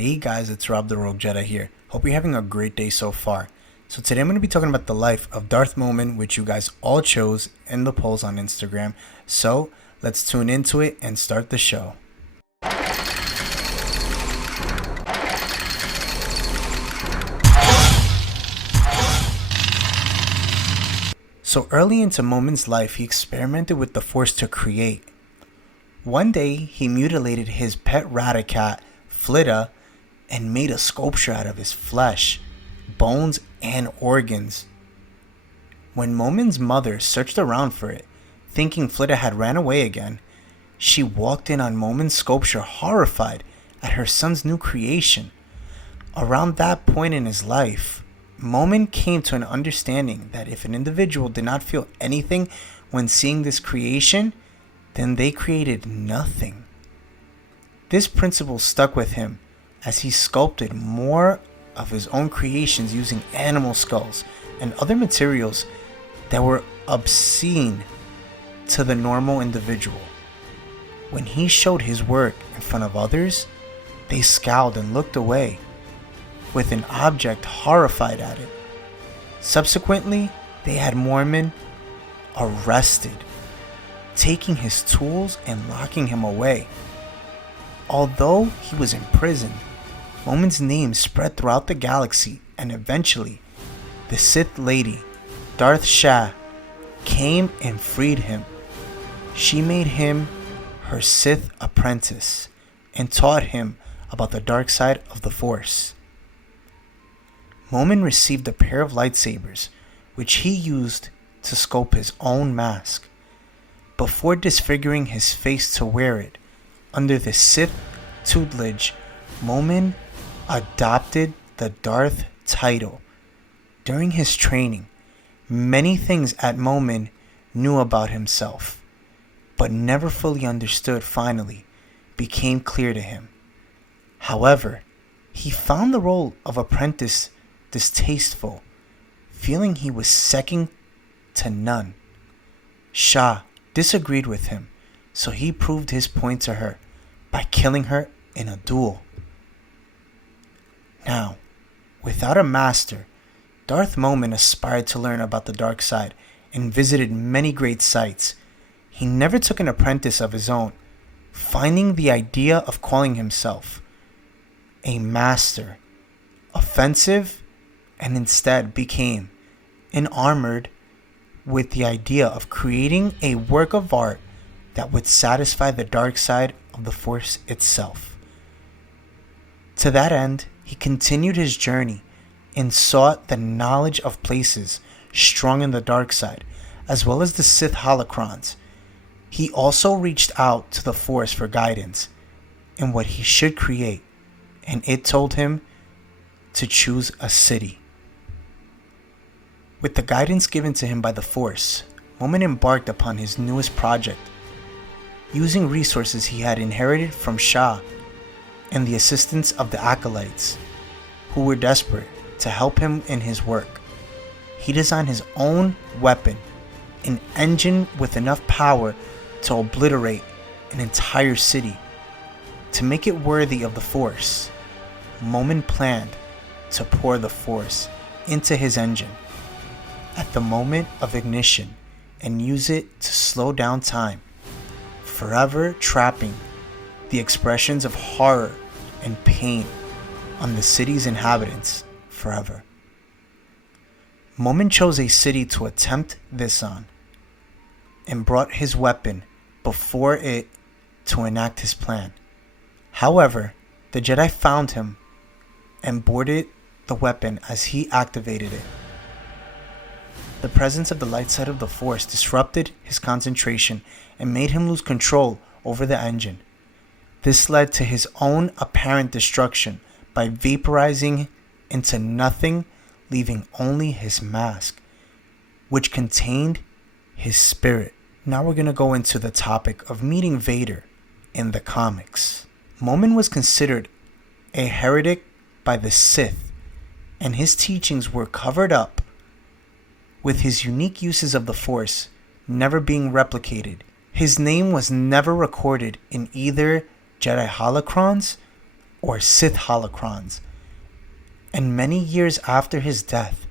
Hey guys, it's Rob the Rogue Jedi here. Hope you're having a great day so far. So today I'm going to be talking about the life of Darth Momin, which you guys all chose in the polls on Instagram. So let's tune into it and start the show. So early into Momin's life, he experimented with the Force to create. One day, he mutilated his pet rat-a-cat, Flitta, and made a sculpture out of his flesh, bones, and organs. When Momin's mother searched around for it, thinking Flitta had ran away again, she walked in on Momin's sculpture horrified at her son's new creation. Around that point in his life, Momin came to an understanding that if an individual did not feel anything when seeing this creation, then they created nothing. This principle stuck with him as he sculpted more of his own creations using animal skulls and other materials that were obscene to the normal individual. When he showed his work in front of others, they scowled and looked away, with an object horrified at it. Subsequently, they had Momin arrested, taking his tools and locking him away. Although he was in prison, Momin's name spread throughout the galaxy, and eventually, the Sith lady, Darth Shah, came and freed him. She made him her Sith apprentice and taught him about the dark side of the Force. Momin received a pair of lightsabers, which he used to sculpt his own mask, before disfiguring his face to wear it. Under the Sith tutelage, Momin adopted the Darth title. During his training, many things at Momin knew about himself, but never fully understood finally became clear to him. However, he found the role of apprentice distasteful, feeling he was second to none. Shah disagreed with him, so he proved his point to her by killing her in a duel. Now, without a master, Darth Momin aspired to learn about the dark side and visited many great sites. He never took an apprentice of his own, finding the idea of calling himself a master offensive, and instead became enamored with the idea of creating a work of art that would satisfy the dark side of the Force itself. To that end, he continued his journey and sought the knowledge of places strong in the dark side, as well as the Sith holocrons. He also reached out to the Force for guidance in what he should create, and it told him to choose a city. With the guidance given to him by the Force, Momin embarked upon his newest project, using resources he had inherited from Shah and the assistance of the Acolytes, who were desperate to help him in his work. He designed his own weapon, an engine with enough power to obliterate an entire city. To make it worthy of the Force, Momin planned to pour the Force into his engine at the moment of ignition and use it to slow down time, forever trapping the expressions of horror and pain on the city's inhabitants forever. Momin chose a city to attempt this on and brought his weapon before it to enact his plan. However, the Jedi found him and boarded the weapon as he activated it. The presence of the light side of the Force disrupted his concentration and made him lose control over the engine. This led to his own apparent destruction by vaporizing into nothing, leaving only his mask, which contained his spirit. Now we're going to go into the topic of meeting Vader in the comics. Momin was considered a heretic by the Sith, and his teachings were covered up, with his unique uses of the Force never being replicated. His name was never recorded in either Jedi holocrons or Sith holocrons, and many years after his death,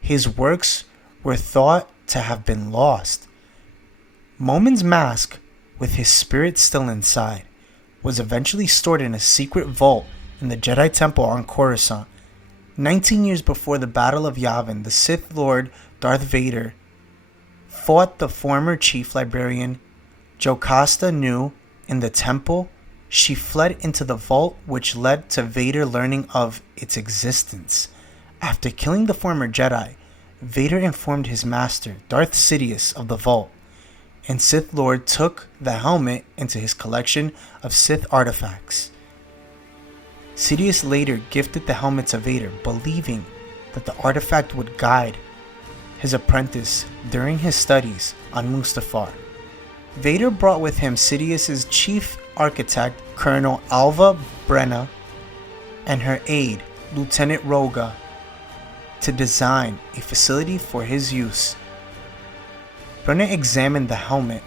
his works were thought to have been lost. Momin's mask, with his spirit still inside, was eventually stored in a secret vault in the Jedi Temple on Coruscant. 19 years before the Battle of Yavin, the Sith Lord Darth Vader fought the former Chief Librarian Jocasta Nu in the temple. She fled into the vault, which led to Vader learning of its existence. After killing the former Jedi, Vader informed his master, Darth Sidious, of the vault, and Sith Lord took the helmet into his collection of Sith artifacts. Sidious later gifted the helmet to Vader, believing that the artifact would guide his apprentice during his studies on Mustafar. Vader brought with him Sidious's chief architect, Colonel Alva Brenna, and her aide, Lieutenant Roga, to design a facility for his use. Brenna examined the helmet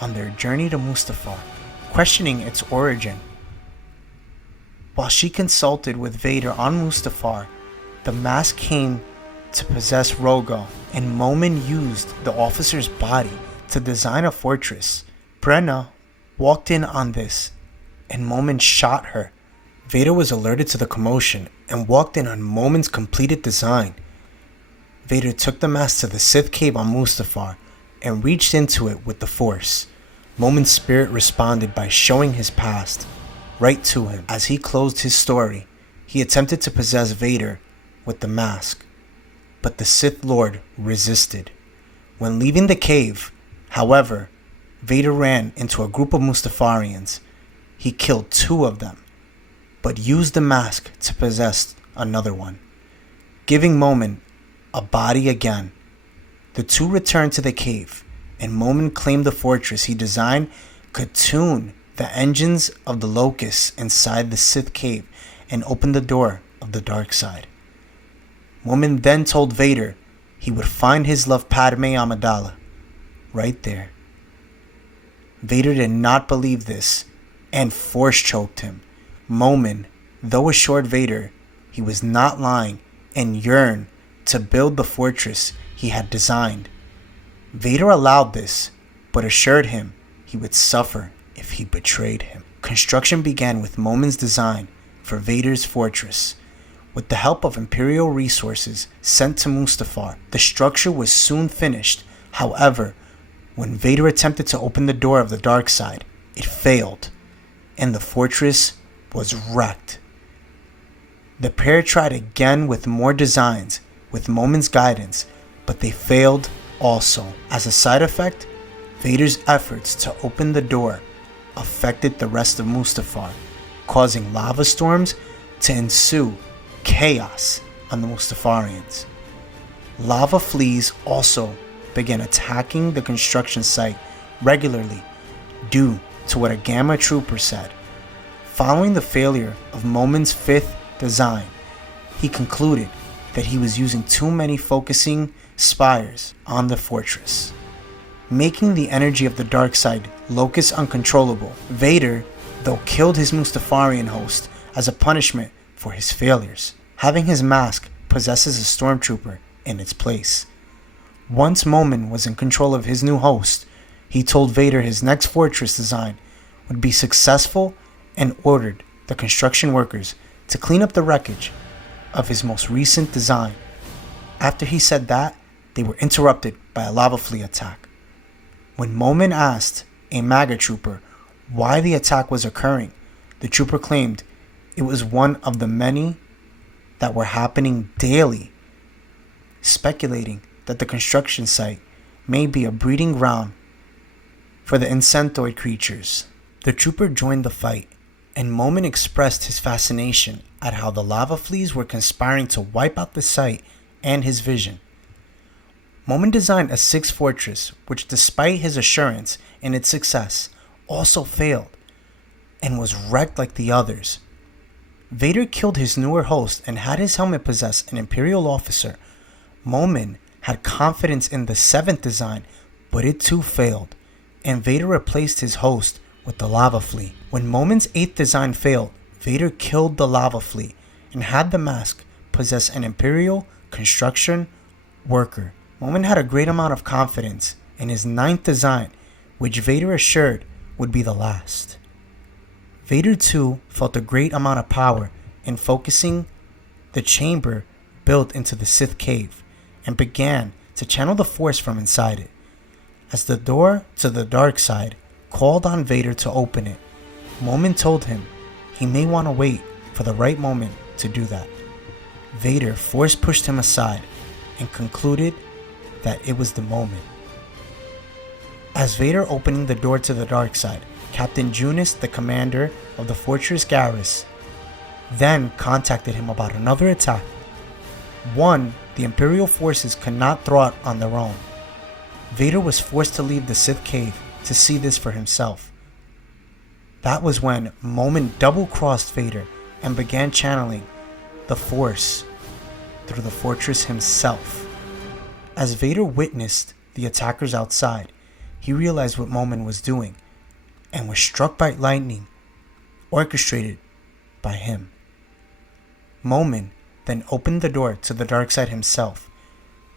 on their journey to Mustafar, questioning its origin. While she consulted with Vader on Mustafar, the mask came to possess Roga, and Momin used the officer's body to design a fortress. Brenna walked in on this, and Momin shot her. Vader was alerted to the commotion and walked in on Momin's completed design. Vader took the mask to the Sith cave on Mustafar and reached into it with the Force. Momin's spirit responded by showing his past right to him. As he closed his story, he attempted to possess Vader with the mask, but the Sith Lord resisted. When leaving the cave, however, Vader ran into a group of Mustafarians. He killed 2 of them, but used the mask to possess another one, giving Momin a body again. The 2 returned to the cave, and Momin claimed the fortress he designed could tune the engines of the locusts inside the Sith cave and open the door of the dark side. Momin then told Vader he would find his love Padme Amidala right there. Vader did not believe this and force choked him. Momin, though, assured Vader he was not lying and yearned to build the fortress he had designed. Vader allowed this, but assured him he would suffer if he betrayed him. Construction began with Momin's design for Vader's fortress. With the help of Imperial resources sent to Mustafar, the structure was soon finished. However, when Vader attempted to open the door of the dark side, it failed, and the fortress was wrecked. The pair tried again with more designs, with Momin's guidance, but they failed also. As a side effect, Vader's efforts to open the door affected the rest of Mustafar, causing lava storms to ensue chaos on the Mustafarians. Lava fleas also began attacking the construction site regularly due to what a Gamma trooper said. Following the failure of Momin's 5th design, he concluded that he was using too many focusing spires on the fortress, making the energy of the dark side locust uncontrollable. Vader, though, killed his Mustafarian host as a punishment for his failures, having his mask possess as a stormtrooper in its place. Once Momin was in control of his new host, he told Vader his next fortress design would be successful and ordered the construction workers to clean up the wreckage of his most recent design. After he said that, they were interrupted by a lava flea attack. When Momin asked a MAGA trooper why the attack was occurring, the trooper claimed it was one of the many that were happening daily, speculating that the construction site may be a breeding ground for the insectoid creatures. The trooper joined the fight, and Momin expressed his fascination at how the lava fleas were conspiring to wipe out the site and his vision. Momin designed a 6th fortress, which, despite his assurance in its success, also failed and was wrecked like the others. Vader killed his newer host and had his helmet possess an Imperial officer. Momin had confidence in the 7th design, but it too failed, and Vader replaced his host with the lava flea. When Momin's 8th design failed, Vader killed the lava flea and had the mask possess an Imperial construction worker. Momin had a great amount of confidence in his ninth design, which Vader assured would be the last. Vader too felt a great amount of power in focusing the chamber built into the Sith cave and began to channel the Force from inside it. As the door to the dark side called on Vader to open it, Momin told him he may want to wait for the right moment to do that. Vader force pushed him aside and concluded that it was the moment. As Vader opening the door to the dark side, Captain Junis, the commander of the Fortress Garrus, then contacted him about another attack. One the Imperial forces could not thwart on their own. Vader was forced to leave the Sith cave to see this for himself. That was when Momin double-crossed Vader and began channeling the Force through the fortress himself. As Vader witnessed the attackers outside, he realized what Momin was doing and was struck by lightning orchestrated by him. Momin then opened the door to the dark side himself,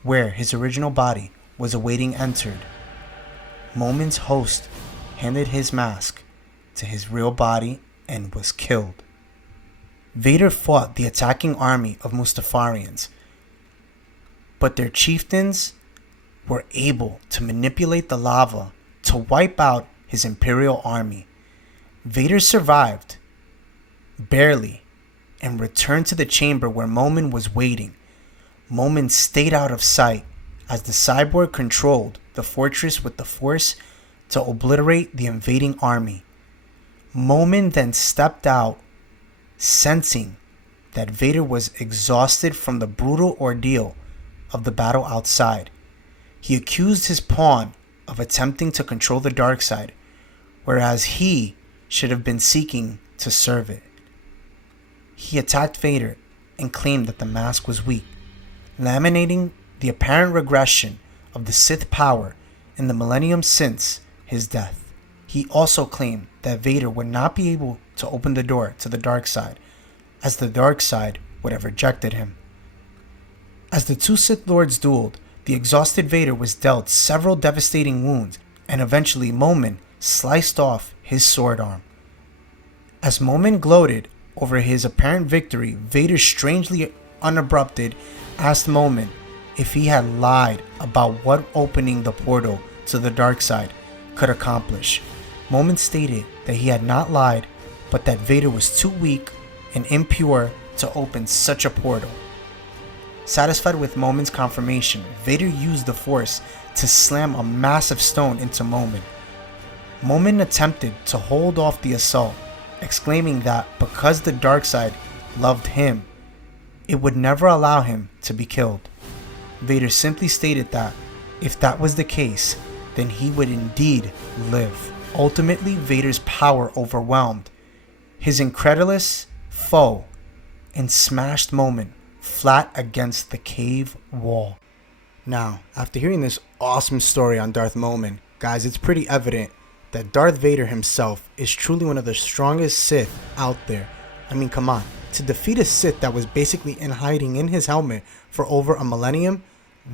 where his original body was awaiting entered. Momin's host handed his mask to his real body and was killed. Vader fought the attacking army of Mustafarians, but their chieftains were able to manipulate the lava to wipe out his Imperial army. Vader survived, barely, and returned to the chamber where Momin was waiting. Momin stayed out of sight as the cyborg controlled the fortress with the Force to obliterate the invading army. Momin then stepped out, sensing that Vader was exhausted from the brutal ordeal of the battle outside. He accused his pawn of attempting to control the dark side, whereas he should have been seeking to serve it. He attacked Vader and claimed that the mask was weak, laminating the apparent regression of the Sith power in the millennium since his death. He also claimed that Vader would not be able to open the door to the dark side, as the dark side would have rejected him. As the two Sith Lords dueled, the exhausted Vader was dealt several devastating wounds, and eventually Momin sliced off his sword arm. As Momin gloated over his apparent victory, Vader strangely unabrupted asked Momin if he had lied about what opening the portal to the dark side could accomplish. Momin stated that he had not lied, but that Vader was too weak and impure to open such a portal. Satisfied with Momin's confirmation, Vader used the Force to slam a massive stone into Momin. Momin attempted to hold off the assault, exclaiming that because the dark side loved him, it would never allow him to be killed. Vader simply stated that if that was the case, then he would indeed live. Ultimately, Vader's power overwhelmed his incredulous foe and smashed Momin flat against the cave wall. Now, after hearing this awesome story on Darth Momin, guys, it's pretty evident that Darth Vader himself is truly one of the strongest Sith out there. I mean, come on. To defeat a Sith that was basically in hiding in his helmet for over a millennium,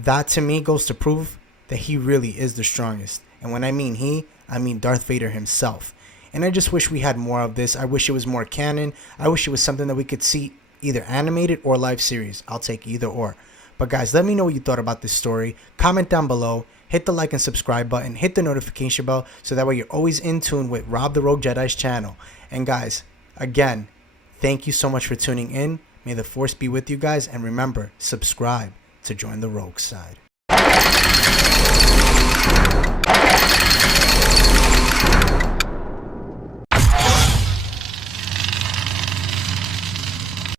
that to me goes to prove that he really is the strongest. And when I mean he, I mean Darth Vader himself. And I just wish we had more of this. I wish it was more canon. I wish it was something that we could see either animated or live series. I'll take either or. But guys, let me know what you thought about this story. Comment down below. Hit the like and subscribe button. Hit the notification bell so that way you're always in tune with Rob the Rogue Jedi's channel. And guys, again, thank you so much for tuning in. May the Force be with you guys. And remember, subscribe to join the Rogue side.